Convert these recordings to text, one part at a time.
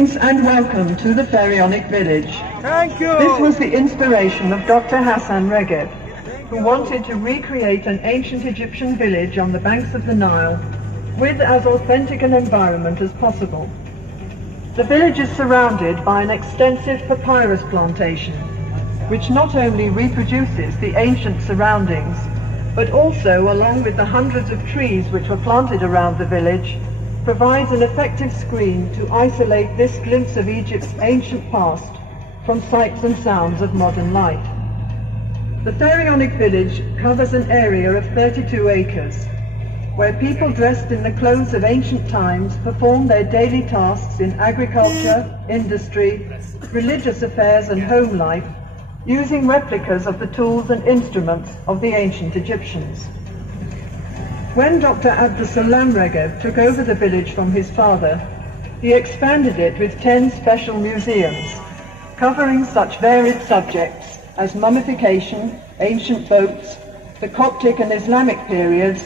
Greetings and welcome to the Pharaonic village. Thank you. This was the inspiration of Dr. Hassan Regev, who wanted to recreate an ancient Egyptian village on the banks of the Nile with as authentic an environment as possible. The village is surrounded by an extensive papyrus plantation, which not only reproduces the ancient surroundings, but also, along with the hundreds of trees which were planted around the village, provides an effective screen to isolate this glimpse of Egypt's ancient past from sights and sounds of modern life. The Pharaonic village covers an area of 32 acres, where people dressed in the clothes of ancient times perform their daily tasks in agriculture, industry, religious affairs and home life, using replicas of the tools and instruments of the ancient Egyptians. When Dr. Abdusalam Regev took over the village from his father, he expanded it with 10 special museums, covering such varied subjects as mummification, ancient boats, the Coptic and Islamic periods,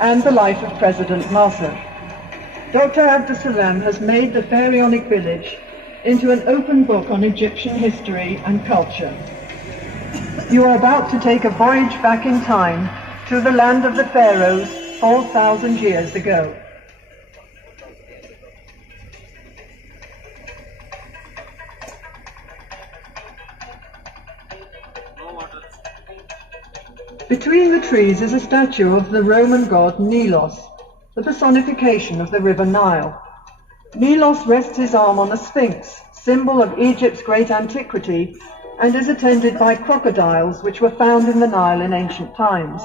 and the life of President Nasser. Dr. Abdusalam has made the Pharaonic village into an open book on Egyptian history and culture. You are about to take a voyage back in time to the land of the pharaohs 4,000 years ago. Between the trees is a statue of the Roman god Nilos, the personification of the river Nile. Nilos rests his arm on a sphinx, symbol of Egypt's great antiquity, and is attended by crocodiles which were found in the Nile in ancient times.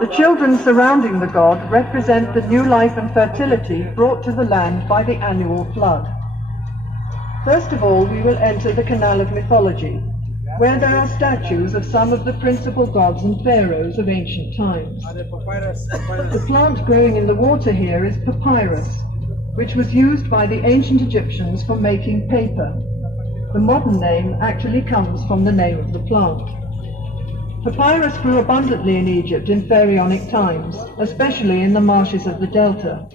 The children surrounding the god represent the new life and fertility brought to the land by the annual flood. First of all, we will enter the Canal of Mythology, where there are statues of some of the principal gods and pharaohs of ancient times. The plant growing in the water here is papyrus, which was used by the ancient Egyptians for making paper. The modern name actually comes from the name of the plant. Papyrus grew abundantly in Egypt in Pharaonic times, especially in the marshes of the delta.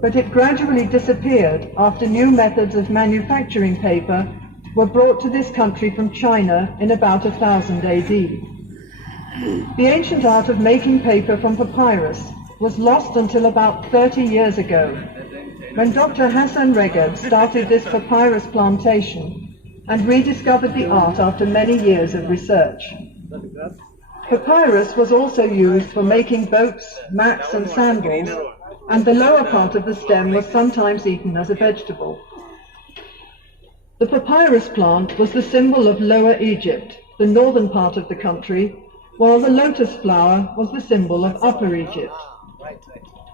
But it gradually disappeared after new methods of manufacturing paper were brought to this country from China in about 1000 AD. The ancient art of making paper from papyrus was lost until about 30 years ago, when Dr. Hassan Regev started this papyrus plantation and rediscovered the art after many years of research. Papyrus was also used for making boats, mats and sandals, and the lower part of the stem was sometimes eaten as a vegetable. The papyrus plant was the symbol of Lower Egypt, the northern part of the country, while the lotus flower was the symbol of Upper Egypt.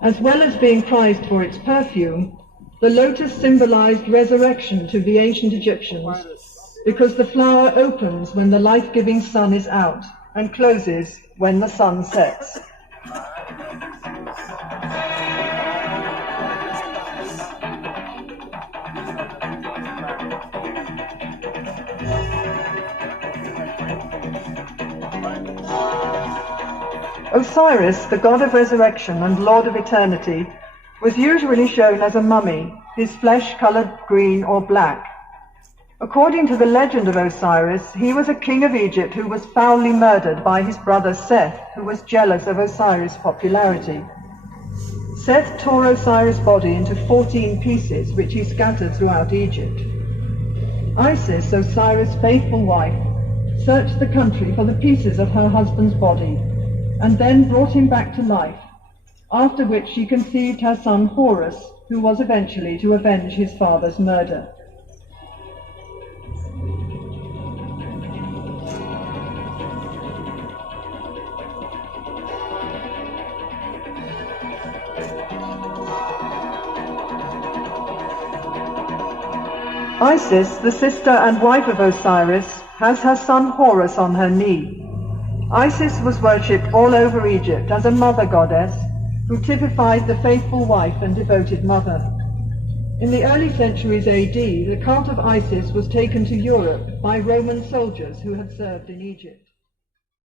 As well as being prized for its perfume, the lotus symbolized resurrection to the ancient Egyptians, because the flower opens when the life-giving sun is out and closes when the sun sets. Osiris, the god of resurrection and lord of eternity, was usually shown as a mummy, his flesh colored green or black. According to the legend of Osiris, he was a king of Egypt who was foully murdered by his brother Seth, who was jealous of Osiris' popularity. Seth tore Osiris' body into 14 pieces, which he scattered throughout Egypt. Isis, Osiris' faithful wife, searched the country for the pieces of her husband's body, and then brought him back to life, after which she conceived her son Horus, who was eventually to avenge his father's murder. Isis, the sister and wife of Osiris, has her son Horus on her knee. Isis was worshipped all over Egypt as a mother goddess who typified the faithful wife and devoted mother. In the early centuries AD, the cult of Isis was taken to Europe by Roman soldiers who had served in Egypt.